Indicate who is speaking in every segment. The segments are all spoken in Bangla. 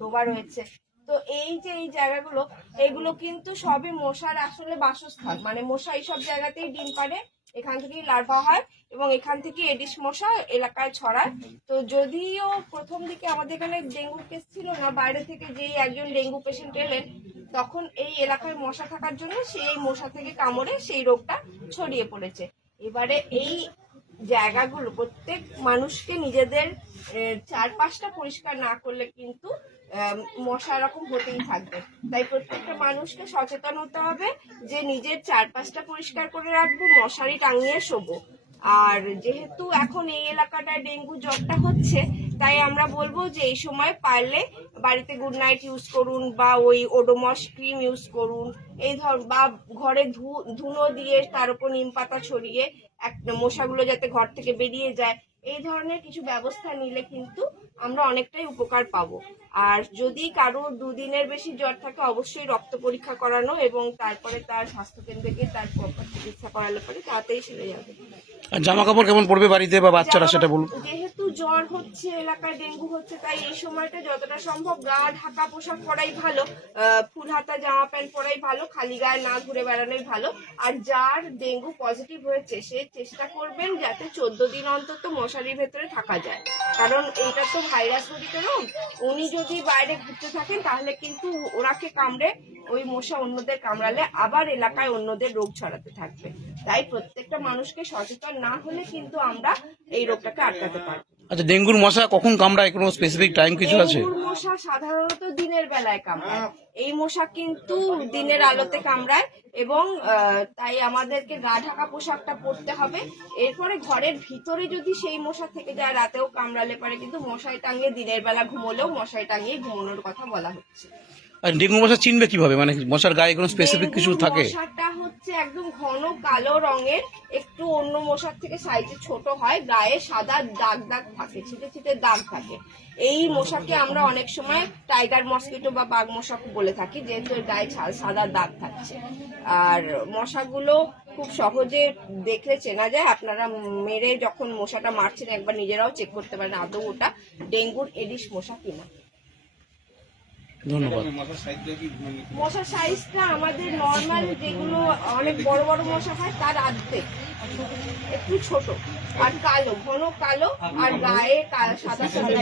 Speaker 1: ডোবা রয়েছে। তো এই যে এই জায়গাগুলো, এগুলো কিন্তু সবই মশার আসলে বাসস্থান। মানে মশা এইসব জায়গাতেই ডিম পাড়ে, এখান থেকেই লার্ভা হয় এবং এখান থেকে এডিস মশা এলাকায় ছড়ায়। তো যদিও প্রথম দিকে আমাদের এখানে ডেঙ্গু কেস ছিল না, বাইরে থেকে যেই একজন ডেঙ্গু পেশেন্ট এলেন, তখন এই এলাকায় মশা থাকার জন্য সেই মশা থেকে কামড়ে সেই রোগটা ছড়িয়ে পড়েছে। এবারে এই জায়গাগুলো, প্রত্যেক মানুষকে নিজেদের চারপাশটা পরিষ্কার না করলে কিন্তু মশা এরকম হতেই থাকবে। তাই প্রত্যেকটা মানুষকে সচেতন হতে হবে যে নিজের চারপাশটা পরিষ্কার করে রাখব, মশারি টাঙিয়ে শোবো। আর যেহেতু এখন এই এলাকাটায় ডেঙ্গু জ্বরটা হচ্ছে, তাই আমরা বলব যে এই সময় পারলে বাড়িতে গুড নাইট ইউজ করুন বা ওই ওডোমস ক্রিম ইউজ করুন। এই ধর, বা ঘরে ধুনো দিয়ে তার উপর নিম পাতা ছড়িয়ে এক মশাগুলো যাতে ঘর থেকে বেরিয়ে যায় এই ধরনের কিছু ব্যবস্থা নিলে কিন্তু আমরা অনেকটাই উপকার পাব। আর যদি কারও দুদিনের বেশি জ্বর থাকে অবশ্যই রক্ত পরীক্ষা করানো এবং তারপরে তার স্বাস্থ্যকেন্দ্রে গিয়ে তার প্রপার চিকিৎসা করালে পরে তাতেই সেরে যাবে।
Speaker 2: আর জামা কাপড় কেমন পড়বে বাড়িতে বা বাচ্চারা সেটা বলুন।
Speaker 1: জ্বর হচ্ছে, এলাকায় ডেঙ্গু হচ্ছে, তাই এই সময়টা যতটা সম্ভব গা, ঢাকা পোশাক পরাই ভালো ফুল হাতা, জামা প্যান্ট পরাই ভালো, খালি গায়ে না ঘুরে বেড়ানোই ভালো। আর যার ডেঙ্গু পজিটিভ হয়েছে, সে চেষ্টা করবেন যাতে চোদ্দ দিন অন্তত মশারির ভেতরে থাকা যায়। কারণ এইটা তো ভাইরাস ঘটিত রোগ উনি যদি বাইরে ঘুরতে থাকেন, তাহলে কিন্তু ওনাকে কামড়ে ওই মশা অন্যদের কামড়ালে আবার এলাকায় অন্যদের রোগ ছড়াতে থাকবে। তাই প্রত্যেকটা মানুষকে সচেতন না হলে কিন্তু আমরা এই রোগটাকে আটকাতে পারব।
Speaker 2: আচ্ছা ডেঙ্গুর মশা কখন কামড়ায়? কোনো স্পেসিফিক টাইম কিছু আছে?
Speaker 1: ডেঙ্গুর মশা সাধারণত দিনের বেলায় কামড়ায়। এই মশা কিন্তু দিনের আলোতে কামড়ায় এবং আহ, তাই আমাদেরকে গা ঢাকা পোশাকটা পরতে হবে। এরপরে ঘরের ভিতরে যদি সেই মশা থেকে যায় রাতেও কামড়ালে পারে কিন্তু মশাই টাঙিয়ে দিনের বেলা ঘুমোলেও মশাই টাঙিয়ে ঘুমানোর কথা বলা হচ্ছে।
Speaker 2: আর ডেঙ্গু মশা চিনবে কীভাবে? মানে মশার গায়ে কোনো স্পেসিফিক কিছু থাকে?
Speaker 1: মশাটা হচ্ছে একদম ঘন কালো রঙের, একটু অন্য মশার থেকে সাইজে ছোট হয়, গায়ে সাদা দাগ দাগ থাকে, ছিটে ছিটে দাগ থাকে। এই মশাকে আমরা অনেক সময় টাইগার মসকিটো বা বাঘ মশা বলে থাকি, যেহেতু গায়ে সাদা দাগ থাকছে। আর মশাগুলো খুব সহজে দেখলে চেনা যায়, আপনারা মেরে যখন মশাটা মারছেন, একবার নিজেরাও চেক করতে পারেন, আদৌ ওটা ডেঙ্গুর এডিস মশা কিনা।
Speaker 2: ধন্যবাদ।
Speaker 1: মশার সাইজটা আমাদের নর্মাল যেগুলো অনেক বড় বড় মশা হয় তার আর্ধেক। একটু ছোট আর কালো ঘন কালো আর গায়ে সাদা সাদা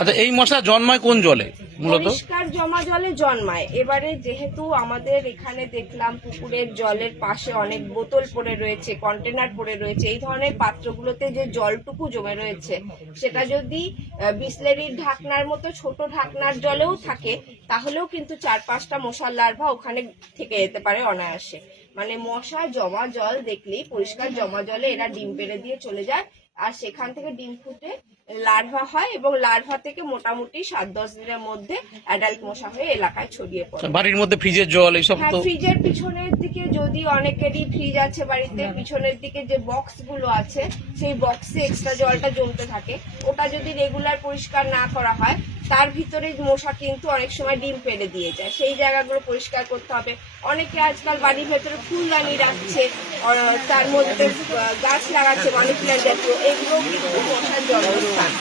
Speaker 2: আচ্ছা এই মশা জন্মায় কোন জলে মূলত?
Speaker 1: পরিষ্কার জমা জলে জন্মায়। এবারে যেহেতু আমাদের এখানে দেখলাম পুকুরের জলের পাশে অনেক বোতল পড়ে রয়েছে কন্টেনার পড়ে রয়েছে এই ধরনের পাত্রগুলোতে যে জলটুকু জমে রয়েছে সেটা যদি বিসলেরির ঢাকনার মতো ছোট ঢাকনার জলেও থাকে তাহলেও কিন্তু চার পাঁচটা মশার লার্ভা ওখানে থেকে যেতে পারে অনায়াসে। মানে মশা জমা জল দেখলেই পরিষ্কার জমা জলে এরা ডিম পেড়ে দিয়ে চলে যায়। আর সেখান থেকে ডিম ফুটে লার্ভা হয় এবং লার্ভা থেকে মোটামুটি সাত দশ দিনের মধ্যে অ্যাডাল্ট মশা হয়ে এলাকায় ছড়িয়ে পড়ে।
Speaker 2: বাড়ির মধ্যে ফ্রিজের জল এইসব
Speaker 1: হ্যাঁ ফ্রিজের পিছনের দিকে যদি অনেকেরই ফ্রিজ আছে বাড়িতে পিছনের দিকে যে বক্সগুলো আছে সেই বক্সে এক্সট্রা জলটা জমতে থাকে। ওটা যদি রেগুলার পরিষ্কার না করা হয় তার ভিতরে মশা কিন্তু অনেক সময় ডিম পেড়ে দিয়ে যায়। সেই জায়গাগুলো পরিষ্কার করতে হবে। অনেকে আজকাল বাড়ির ভেতরে ফুলদানি রাখছে তার মধ্যে গাছ লাগাচ্ছে মানি প্ল্যান্ট জাতীয় এগুলো কিন্তু মশার জন্মস্থান